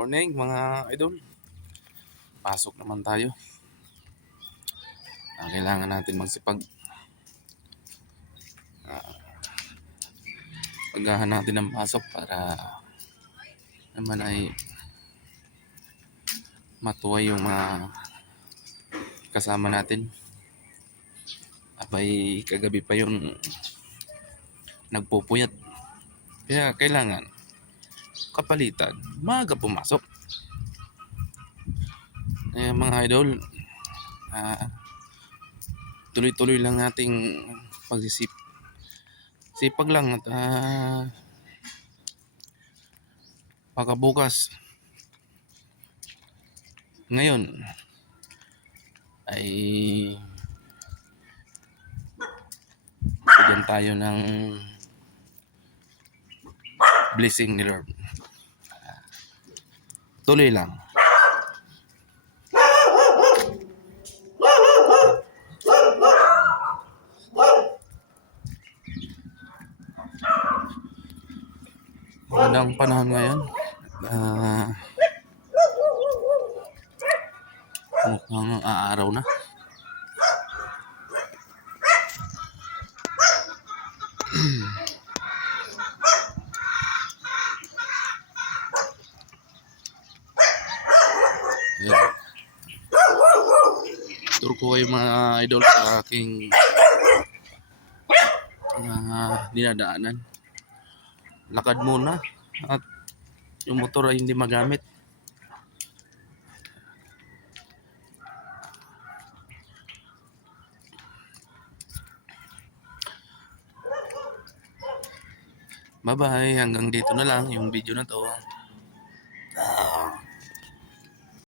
Morning mga idol. Pasok naman tayo. Kailangan natin magsipag. Paggahan natin ng pasok para naman ay matuwa yung mga kasama natin. Abay kagabi pa yung nagpupuyat. Kaya kailangan kapalitan, maaga pumasok. Mga idol, tuloy-tuloy lang nating pag-isip. Sipag lang at pagkabukas ngayon ay bigyan tayo ng blessing ni Lord. Tuloy lang. Magandang panahon ngayon. Mukhang aaraw na. Ayan. Tour ko kayo mga idol sa aking dinadaanan. Lakad muna at yung motor ay hindi magamit. Bye bye, hanggang dito na lang yung video na to.